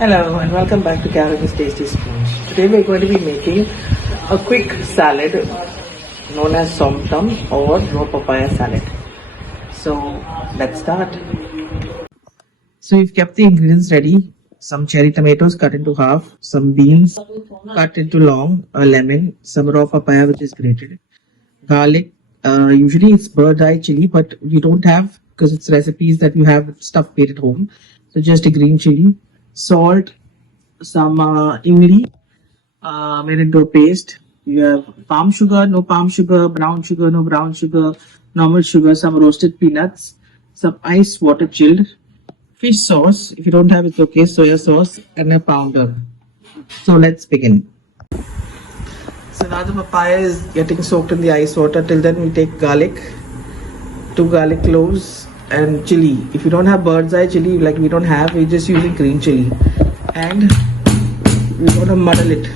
Hello and welcome back to Carol's Tasty Spoons. Today we're going to be making a quick salad known as somtam or raw papaya salad. So let's start. So we've kept the ingredients ready. Some cherry tomatoes cut into half, some beans cut into long, a lemon, some raw papaya which is grated, garlic. Usually it's bird's eye chili, but we don't have because it's recipes that you have stuff made at home. So just a green chili, salt, some imli made into a paste. You have palm sugar, no palm sugar, brown sugar, no brown sugar, normal sugar, some roasted peanuts, some ice water chilled, fish sauce. If you don't have it's okay, soya sauce, and a pounder. So let's begin. So now the papaya is getting soaked in the ice water. Till then we take garlic, 2 garlic cloves, and chili. If you don't have bird's eye chili, like we don't have, we're just using green chili. And we're going to muddle it.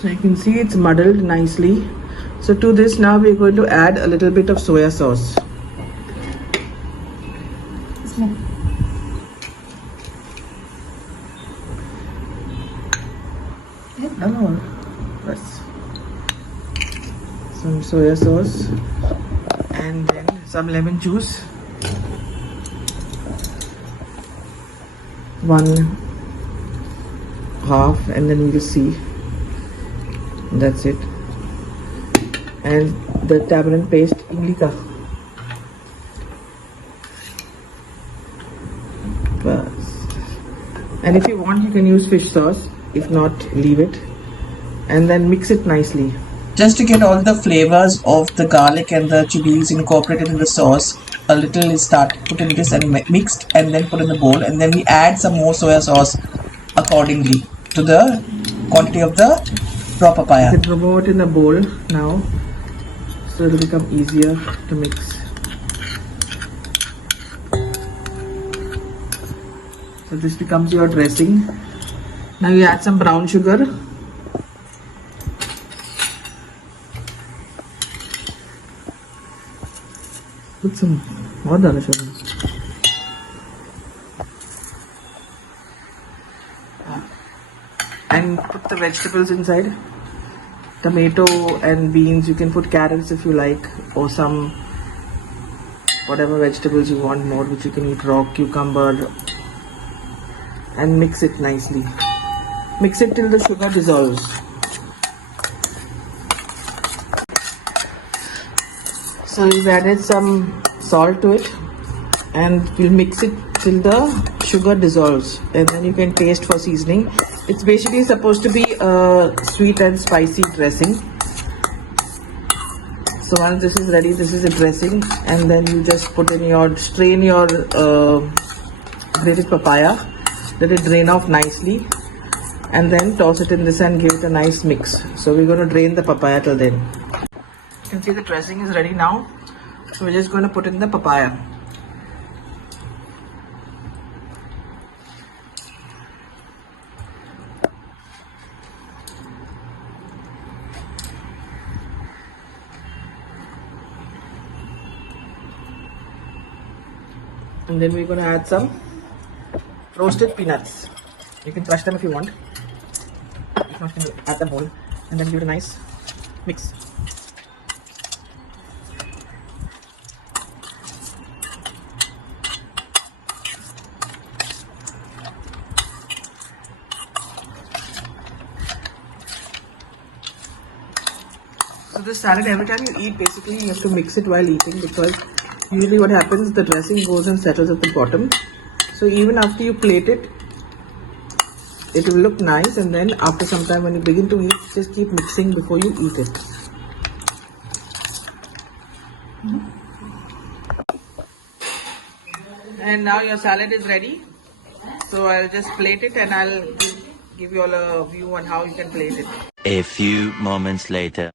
So you can see it's muddled nicely. So to this now we're going to add a little bit of soya sauce. Some soya sauce and then some lemon juice, 1/2, and then we'll see. That's it. And the tamarind paste, imli ka. And if you want, you can use fish sauce. If not, leave it. And then mix it nicely. Just to get all the flavors of the garlic and the chilies incorporated in the sauce, a little is put in this and mixed, and then put in the bowl, and then we add some more soya sauce accordingly to the quantity of the raw papaya. You can remove it in a bowl now, so it will become easier to mix. So this becomes your dressing. Now you add some brown sugar. Put some more sugar. And put the vegetables inside. Tomato and beans. You can put carrots if you like, or some whatever vegetables you want more, which you can eat raw, cucumber, and mix it nicely. Mix it till the sugar dissolves. So we've added some salt to it, and we'll mix it till the sugar dissolves, and then you can taste for seasoning. It's basically supposed to be a sweet and spicy dressing. So once this is ready, this is a dressing, and then you just strain your grated papaya, let it drain off nicely, and then toss it in this and give it a nice mix. So we're going to drain the papaya till then. You can see the dressing is ready now. So we're just going to put in the papaya. And then we're going to add some roasted peanuts. You can crush them if you want. If not, you can add them whole, and then give it a nice mix. So this salad, every time you eat, basically you have to mix it while eating, because usually what happens, the dressing goes and settles at the bottom. So even after you plate it, it will look nice, and then after some time when you begin to eat, just keep mixing before you eat it. And now your salad is ready. So I'll just plate it, and I'll give you all a view on how you can plate it. A few moments later.